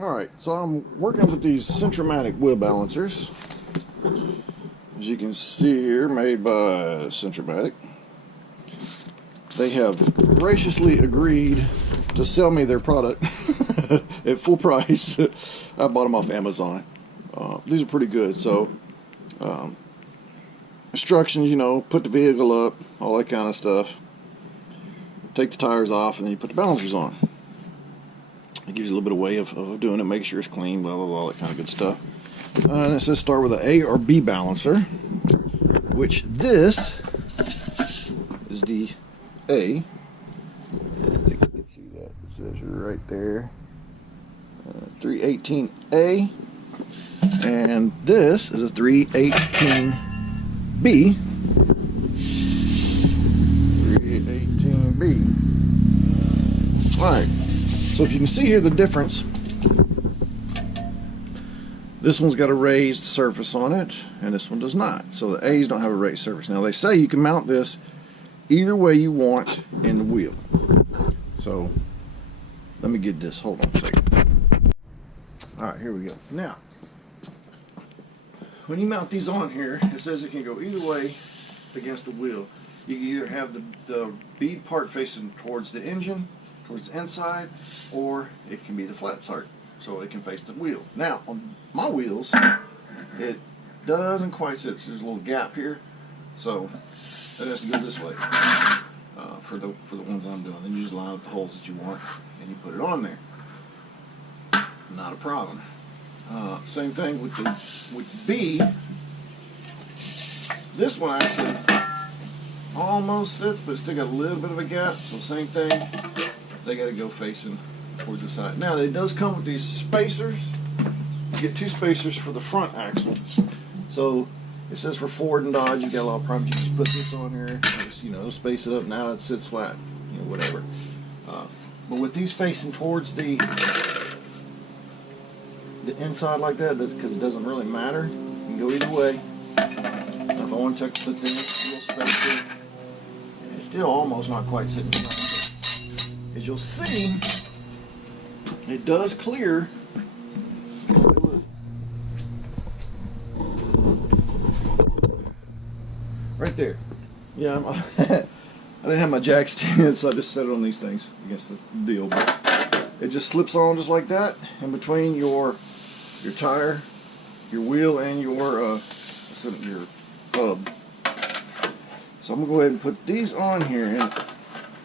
Alright, so I'm working with these Centramatic Wheel Balancers. As you can see here, made by Centramatic. They have graciously agreed to sell me their product at full price. I bought them off Amazon. These are pretty good. So, instructions, you know, put the vehicle up, all that kind of stuff. Take the tires off, and then you put the balancers on. It gives you a little bit of way of doing it, make sure it's clean, blah, blah, blah, all that kind of good stuff. And it says start with an A or B balancer, which this is the A. I think you can see that. It says right there. 318A. And this is a 318B. 318B. Alright. So if you can see here the difference, this one's got a raised surface on it, and this one does not. So the A's don't have a raised surface. Now they say you can mount this either way you want in the wheel. So let me get this. Hold on a second. Alright, here we go. Now, when you mount these on here, it says it can go either way against the wheel. You can either have the bead part facing towards the engine, towards the inside, or it can be the flat part, so it can face the wheel. Now, on my wheels, it doesn't quite sit. There's a little gap here, so it has to go this way for the ones I'm doing. Then you just line up the holes that you want, and you put it on there. Not a problem. Same thing with the B. This one actually almost sits, but it's still got a little bit of a gap. So same thing. They got to go facing towards the side. Now it does come with these spacers. You get two spacers for the front axle. So it says for Ford and Dodge, you got a lot of problems. You just put this on here, just, you know, space it up. Now it sits flat, you know, whatever. But with these facing towards the inside like that, because it doesn't really matter, you can go either way. Now if I want to check the little spacer, it's still almost not quite sitting flat. As you'll see, it does clear. Right there. Yeah, I didn't have my jack stand, so I just set it on these things against the deal. But it just slips on just like that in between your tire, your wheel, and your hub. So I'm gonna go ahead and put these on here. And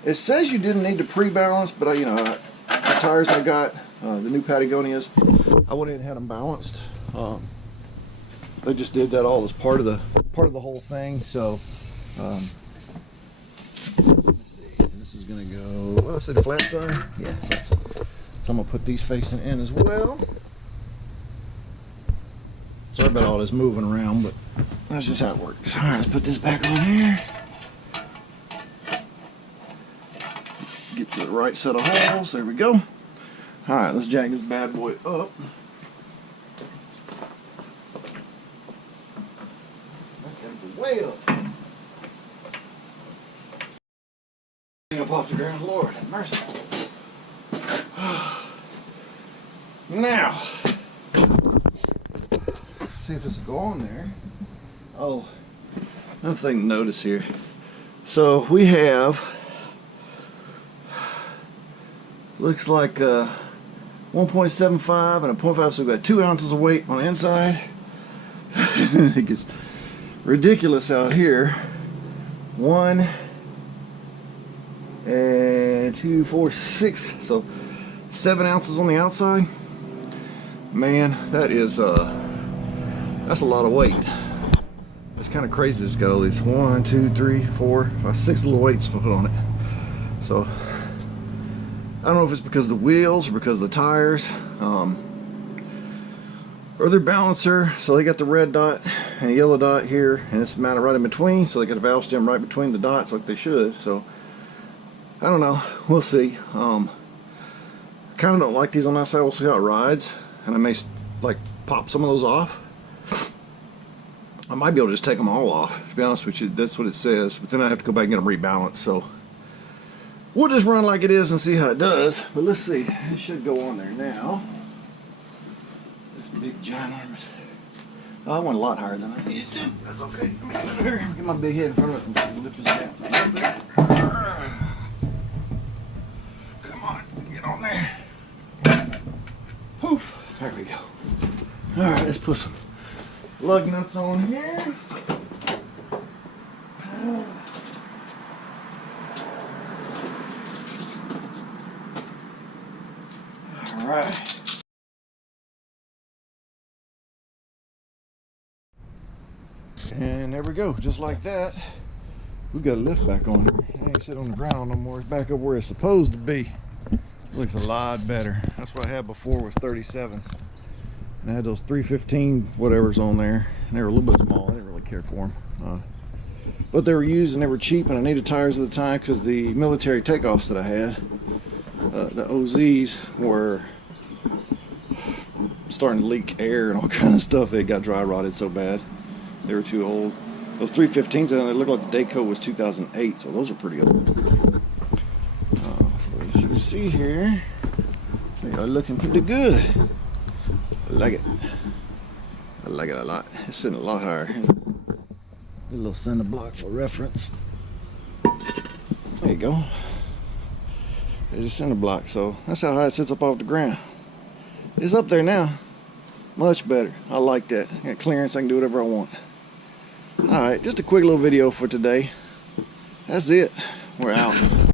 it says you didn't need to pre-balance, but you know, the tires I got, the new Patagonias, I went in and had them balanced. They just did that all as part of the whole thing. So let's see. This is gonna go. Well, I said flat side. Yeah. Flat side. So I'm gonna put these facing in as well. Sorry about all this moving around, but that's just how it works. All right, let's put this back on here. Get to the right set of holes. There we go. All right, let's jack this bad boy up. That's gotta go way up. Up off the ground, Lord have mercy. Now, let's see if this will go on there. Oh, another thing to notice here. So we have, looks like 1.75 and a 0.5, so we've got 2 ounces of weight on the inside. It gets ridiculous out here. 1 and 2, 4, 6, so 7 ounces on the outside. Man, that is that's a lot of weight. It's kind of crazy. It's got all these 1, 2, 3, 4, 5, 6 little weights to put on it. So I don't know if it's because of the wheels or because of the tires, or their balancer. So they got the red dot and the yellow dot here, and it's mounted right in between. So they got a valve stem right between the dots like they should. So I don't know. We'll see. Kind of don't like these on that side. We'll see how it rides, and I may like pop some of those off. I might be able to just take them all off. To be honest with you, that's what it says. But then I have to go back and get them rebalanced. So we'll just run like it is and see how it does. But let's see. It should go on there now. Big ginormous. Oh, I went a lot higher than I needed to. That's okay. Let me get under here. Get my big head in front of it and lift this down for a little bit. Come on, get on there. Poof. There we go. Alright, let's put some lug nuts on here. Alright. And there we go, just like that. We got a lift back on here. It ain't sit on the ground no more. It's back up where it's supposed to be. Looks a lot better. That's what I had before was 37s. And I had those 315 whatever's on there. And they were a little bit small. I didn't really care for them. But they were used and they were cheap, and I needed tires at the time because the military takeoffs that I had, the OZs, were starting to leak air and all kind of stuff. They got dry rotted so bad. They were too old. Those 315s, they look like the Dayco was 2008, so those are pretty old. As you can see here, they are looking pretty good. I like it. I like it a lot. It's sitting a lot higher. Here's a little center block for reference. There you go. There's a center block, so that's how high it sits up off the ground. It's up there now. Much better. I like that. I got clearance, I can do whatever I want. Alright, just a quick little video for today. That's it. We're out.